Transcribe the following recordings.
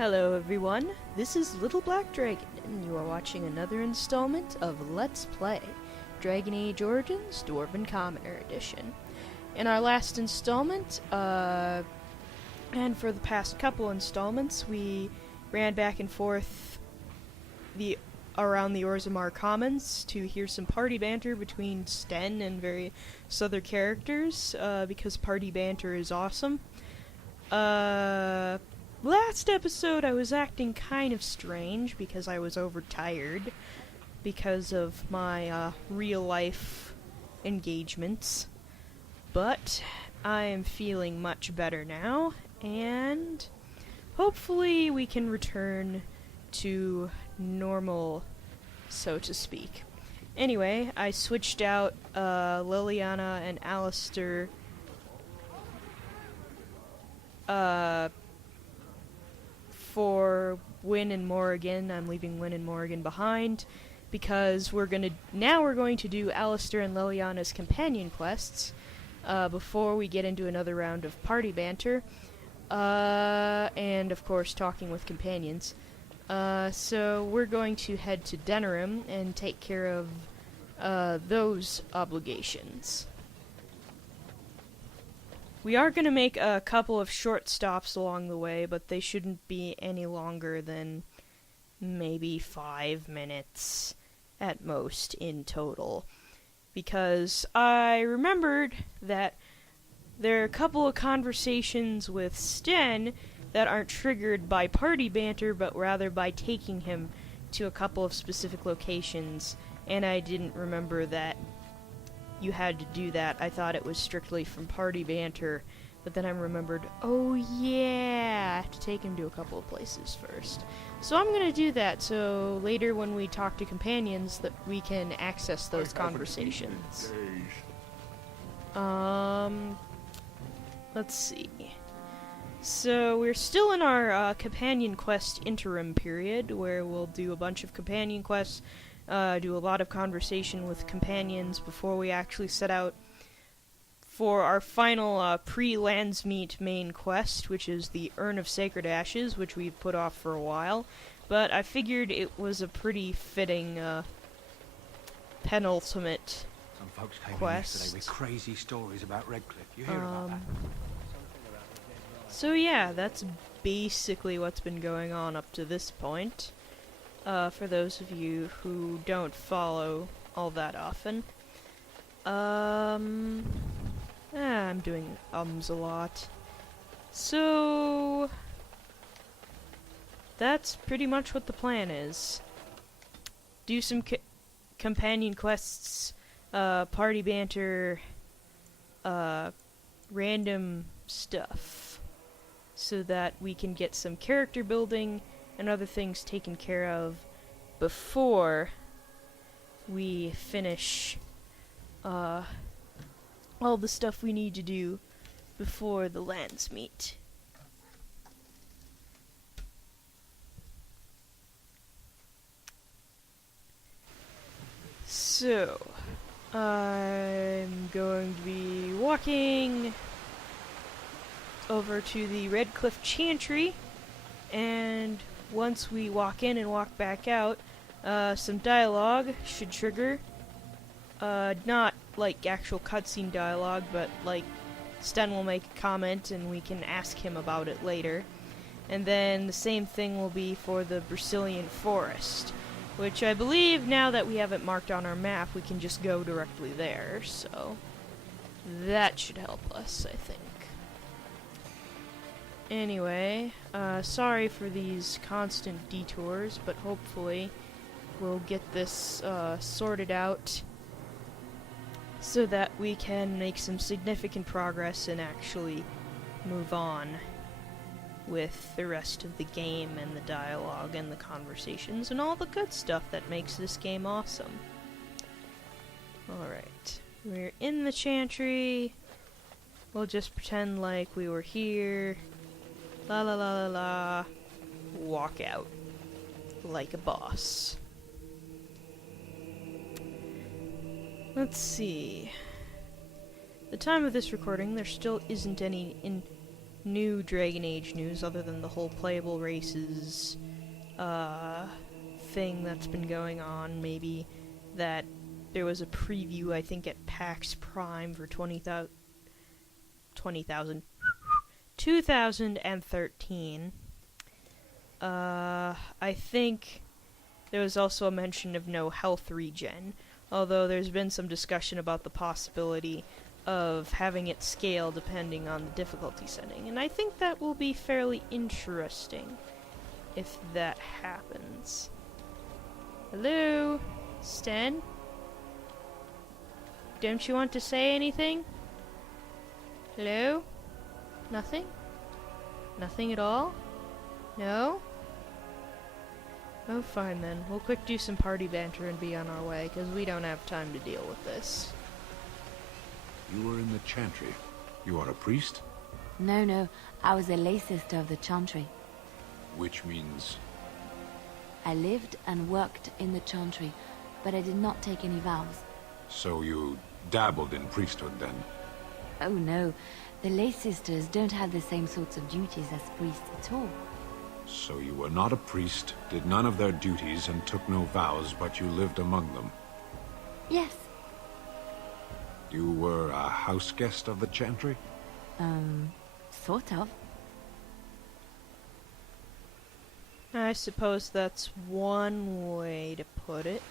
Hello everyone, this is Little Black Dragon, and you are watching another installment of Let's Play Dragon Age Origins Dwarven Commoner Edition. In our last installment, and for the past couple installments, we ran back and forth around the Orzammar Commons to hear some party banter between Sten and various other characters, because party banter is awesome. Last episode I was acting kind of strange because I was overtired because of my real life engagements, but I am feeling much better now, and hopefully we can return to normal, so to speak. Anyway, I switched out Liliana and Alistair for Wynn and Morrigan. I'm leaving Wynn and Morrigan behind because we're going to do Alistair and Liliana's companion quests before we get into another round of party banter, and of course talking with companions. So we're going to head to Denerim and take care of those obligations. We are going to make a couple of short stops along the way, but they shouldn't be any longer than maybe 5 minutes at most in total, because I remembered that there are a couple of conversations with Sten that aren't triggered by party banter, but rather by taking him to a couple of specific locations, and I didn't remember that you had to do that. I thought it was strictly from party banter, but then I remembered, oh yeah, I have to take him to a couple of places first. So I'm gonna do that, so later when we talk to companions that we can access those conversations. Let's see. So we're still in our companion quest interim period, where we'll do a bunch of companion quests, do a lot of conversation with companions before we actually set out for our final pre-Landsmeet main quest, which is the Urn of Sacred Ashes, which we've put off for a while. But I figured it was a pretty fitting penultimate Some folks came quest. in yesterday with crazy stories about Redcliffe. You hear about that? So yeah, that's basically what's been going on up to this point. For those of you who don't follow all that often. I'm doing a lot. So that's pretty much what the plan is. Do some companion quests, party banter, random stuff, so that we can get some character building and other things taken care of before we finish all the stuff we need to do before the Landsmeet. So, I'm going to be walking over to the Cliff Chantry, and once we walk in and walk back out, some dialogue should trigger. Not like actual cutscene dialogue, but like Sten will make a comment and we can ask him about it later. And then the same thing will be for the Brazilian Forest, which I believe now that we have it marked on our map, we can just go directly there, so that should help us, I think. Anyway, sorry for these constant detours, but hopefully we'll get this sorted out so that we can make some significant progress and actually move on with the rest of the game and the dialogue and the conversations and all the good stuff that makes this game awesome. Alright, we're in the Chantry. We'll just pretend like we were here. La la la la la. Walk out like a boss. Let's see. The time of this recording, there still isn't any new Dragon Age news other than the whole playable races thing that's been going on. Maybe that there was a preview, I think, at PAX Prime for 2013. I think there was also a mention of no health regen, although there's been some discussion about the possibility of having it scale depending on the difficulty setting, and I think that will be fairly interesting if that happens. Hello? Sten? Don't you want to say anything? Hello? Nothing? Nothing at all? No? Oh, fine then. We'll quick do some party banter and be on our way, because we don't have time to deal with this. You were in the Chantry. You are a priest? No. I was a lay sister of the Chantry. Which means... I lived and worked in the Chantry, but I did not take any vows. So you dabbled in priesthood then? Oh no, the lay sisters don't have the same sorts of duties as priests at all. So you were not a priest, did none of their duties, and took no vows, but you lived among them? Yes. You were a house guest of the Chantry? Sort of. I suppose that's one way to put it.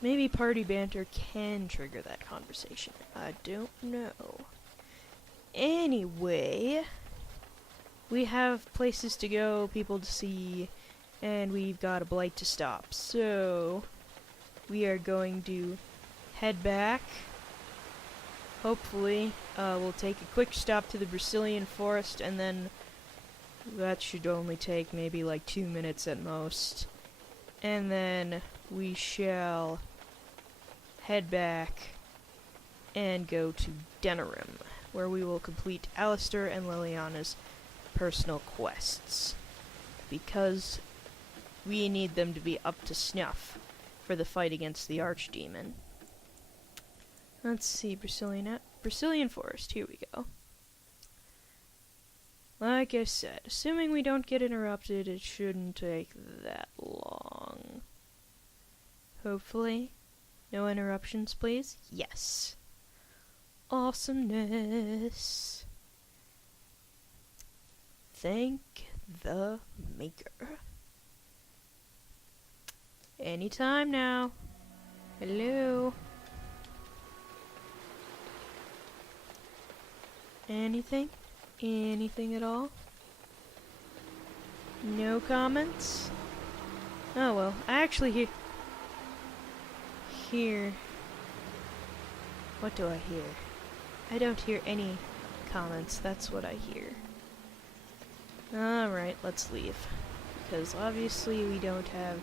Maybe party banter can trigger that conversation. I don't know. Anyway, we have places to go, people to see, and we've got a blight to stop. So, we are going to head back. Hopefully, we'll take a quick stop to the Brazilian forest, and then that should only take maybe like 2 minutes at most. And then we shall head back and go to Denerim, where we will complete Alistair and Liliana's personal quests, because we need them to be up to snuff for the fight against the Archdemon. Let's see, Brazilian Forest, here we go. Like I said, assuming we don't get interrupted, it shouldn't take that long. Hopefully. No interruptions, please? Yes. Awesomeness. Thank the Maker. Anytime now. Hello. Anything? Anything at all? No comments? Oh well, I actually hear... What do I hear? I don't hear any comments, that's what I hear. Alright, let's leave. Because obviously we don't have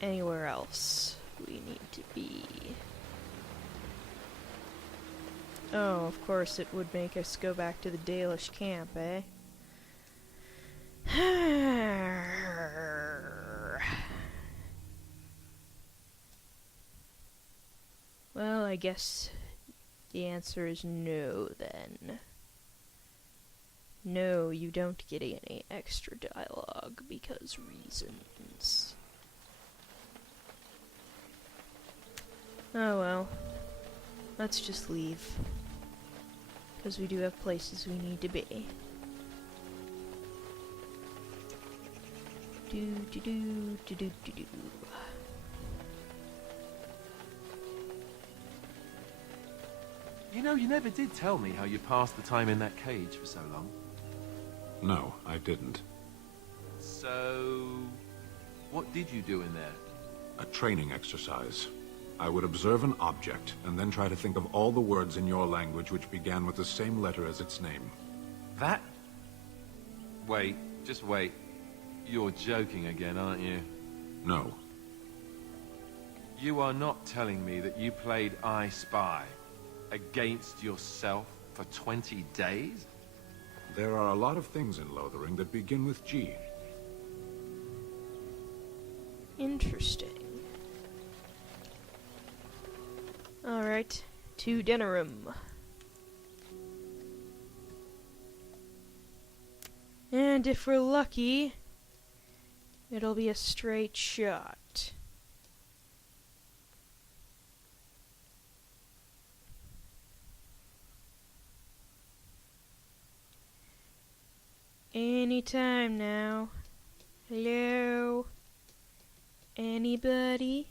anywhere else we need to be. Oh, of course it would make us go back to the Dalish camp, eh? Well, I guess the answer is no, then. No, you don't get any extra dialogue, because reasons. Oh well. Let's just leave. Because we do have places we need to be. Do. You know, you never did tell me how you passed the time in that cage for so long. No, I didn't. So... what did you do in there? A training exercise. I would observe an object, and then try to think of all the words in your language which began with the same letter as its name. That? Wait, just wait. You're joking again, aren't you? No. You are not telling me that you played I Spy against yourself for 20 days? There are a lot of things in Lothering that begin with G. Interesting. Alright, to Denerim. And if we're lucky, it'll be a straight shot. Anytime now. Hello? Anybody?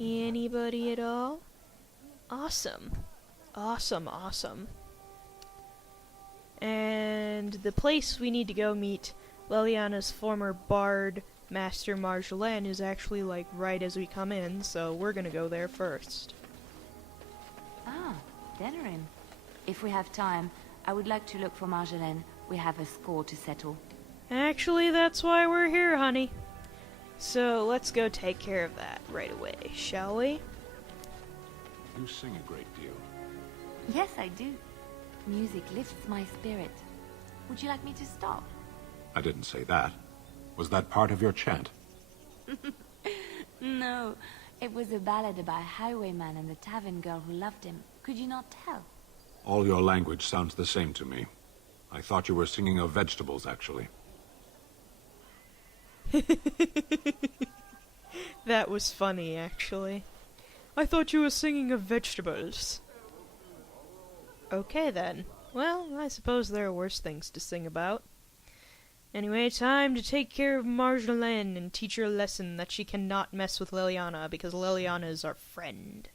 Anybody at all? Awesome. Awesome, awesome. And the place we need to go meet Leliana's former bard, Master Marjolaine, is actually like right as we come in, so we're gonna go there first. Ah, Denerim. If we have time, I would like to look for Marjolaine. We have a score to settle. Actually, that's why we're here, honey. So let's go take care of that right away, shall we? You sing a great deal. Yes, I do. Music lifts my spirit. Would you like me to stop? I didn't say that. Was that part of your chant? No, it was a ballad about a highwayman and the tavern girl who loved him. Could you not tell? All your language sounds the same to me. I thought you were singing of vegetables, actually. That was funny, actually. I thought you were singing of vegetables. Okay then. Well, I suppose there are worse things to sing about. Anyway, time to take care of Marjolaine and teach her a lesson that she cannot mess with Liliana, because Liliana is our friend.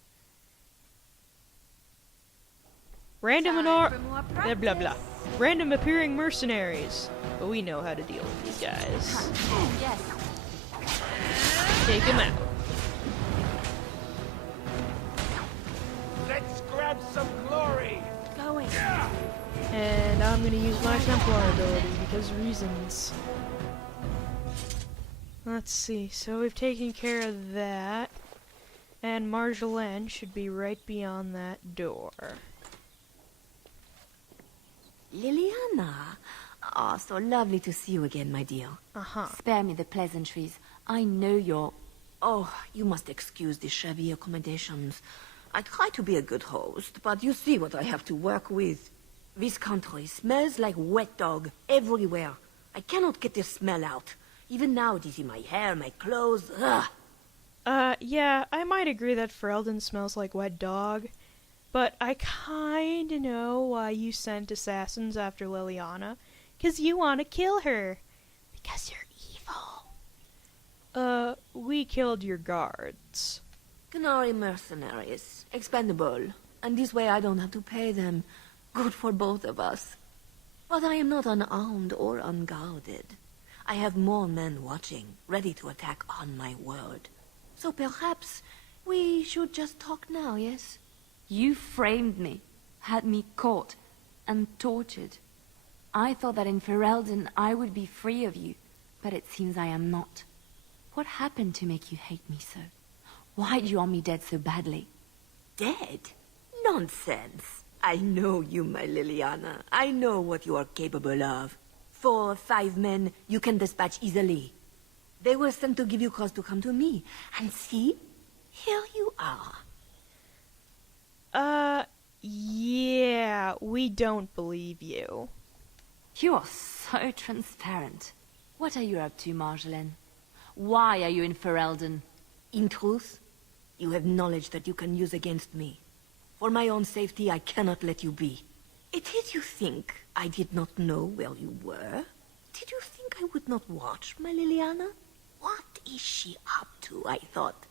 Random blah blah blah. Random appearing mercenaries. But we know how to deal with these guys. Yes. Take him out. Let's grab some glory! Going. And I'm gonna use my Templar ability because reasons. Let's see, so we've taken care of that. And Marjolaine should be right beyond that door. Liliana. Oh, so lovely to see you again, my dear. Uh-huh. Spare me the pleasantries. I know you're... Oh, you must excuse the shabby accommodations. I try to be a good host, but you see what I have to work with. This country smells like wet dog everywhere. I cannot get the smell out. Even now it is in my hair, my clothes. Ugh. Yeah, I might agree that Ferelden smells like wet dog. But I kinda know why you sent assassins after Leliana. 'Cause you want to kill her. Because you're evil. We killed your guards. Canary mercenaries. Expendable. And this way I don't have to pay them. Good for both of us. But I am not unarmed or unguarded. I have more men watching, ready to attack on my word. So perhaps we should just talk now, yes? You framed me, had me caught, and tortured. I thought that in Ferelden I would be free of you, but it seems I am not. What happened to make you hate me so? Why do you want me dead so badly? Dead? Nonsense. I know you, my Liliana. I know what you are capable of. 4 or 5 men you can dispatch easily. They were sent to give you cause to come to me. And see, here you are. Yeah, we don't believe you. You are so transparent. What are you up to, Marjolaine? Why are you in Ferelden? In truth, you have knowledge that you can use against me. For my own safety, I cannot let you be. It is you think I did not know where you were? Did you think I would not watch, my Liliana? What is she up to, I thought?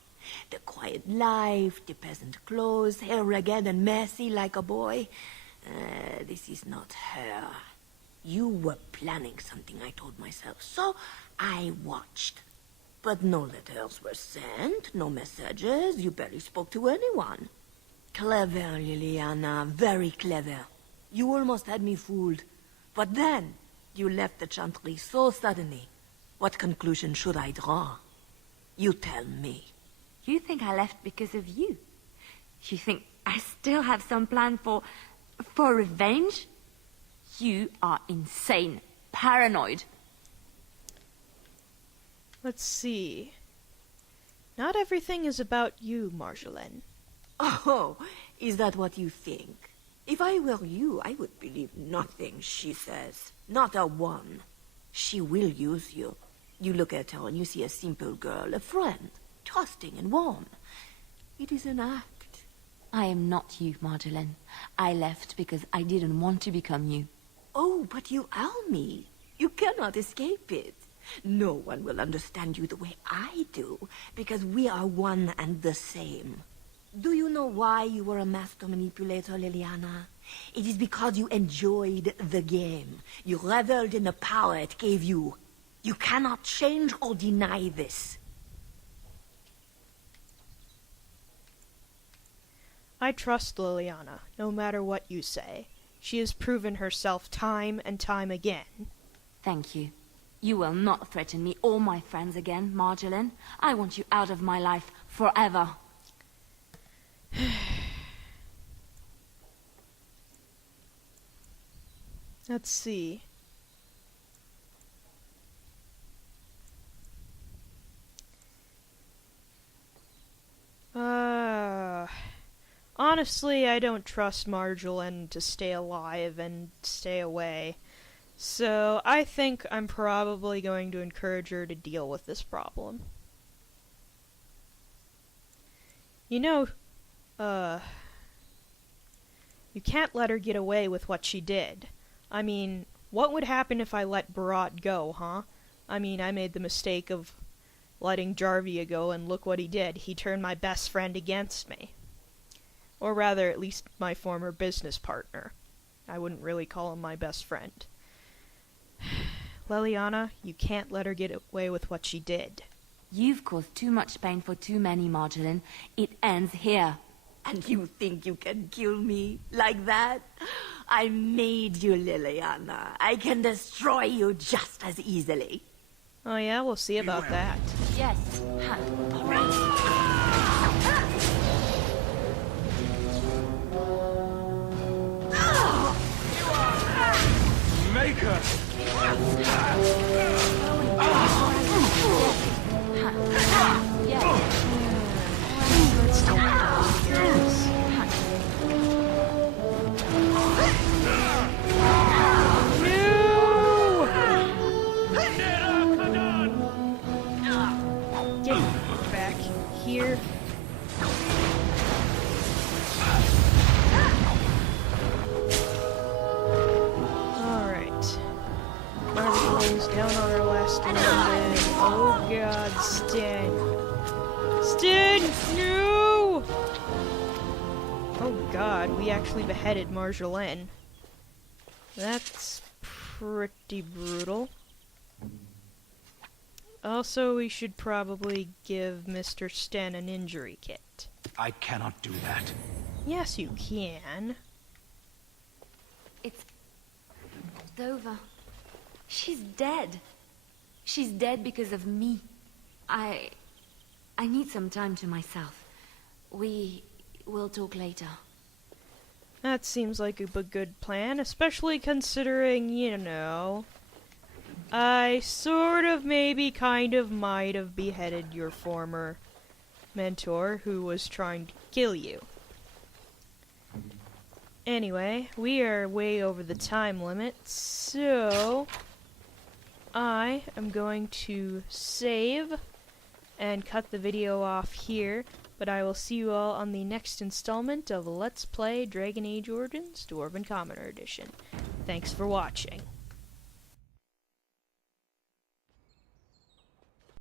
The quiet life, the peasant clothes, hair ragged and messy like a boy. This is not her. You were planning something, I told myself, so I watched. But no letters were sent, no messages, you barely spoke to anyone. Clever, Liliana, very clever. You almost had me fooled. But then, you left the Chantry so suddenly. What conclusion should I draw? You tell me. You think I left because of you? You think I still have some plan for revenge? You are insane, paranoid. Let's see. Not everything is about you, Marjolaine. Oh, Is that what you think? If I were you, I would believe nothing she says. Not a one. She will use you. You look at her and you see a simple girl, a friend, trusting and warm. It is an act. I am not you, Marjolaine. I left because I didn't want to become you. Oh, but you are me. You cannot escape it. No one will understand you the way I do, because we are one and the same. Do you know why you were a master manipulator, Liliana? It is because you enjoyed the game. You reveled in the power it gave you. You cannot change or deny this. I trust Liliana, no matter what you say. She has proven herself time and time again. Thank you. You will not threaten me or my friends again, Marjolaine. I want you out of my life forever. Let's see. Honestly, I don't trust Marjolaine to stay alive and stay away. So, I think I'm probably going to encourage her to deal with this problem. You know, you can't let her get away with what she did. I mean, what would happen if I let Barat go, huh? I mean, I made the mistake of letting Jarvia go, and look what he did. He turned my best friend against me. Or rather, at least my former business partner. I wouldn't really call him my best friend. Leliana, you can't let her get away with what she did. You've caused too much pain for too many, Marjolaine. It ends here. And you think you can kill me like that? I made you, Liliana. I can destroy you just as easily. Oh yeah, we'll see about that. Yes. Maker! Let's do this. Get back here. Alright. Marjolaine's down on her last one, and oh god, Stan. Stan! No! Oh god, we actually beheaded Marjolaine. That's pretty brutal. Also, we should probably give Mr. Sten an injury kit. I cannot do that. Yes, you can. It's over. She's dead. She's dead because of me. I need some time to myself. We will talk later. That seems like a good plan, especially considering, you know, I sort of maybe kind of might have beheaded your former mentor who was trying to kill you. Anyway, we are way over the time limit, so I am going to save and cut the video off here, but I will see you all on the next installment of Let's Play Dragon Age Origins Dwarven Commoner Edition. Thanks for watching.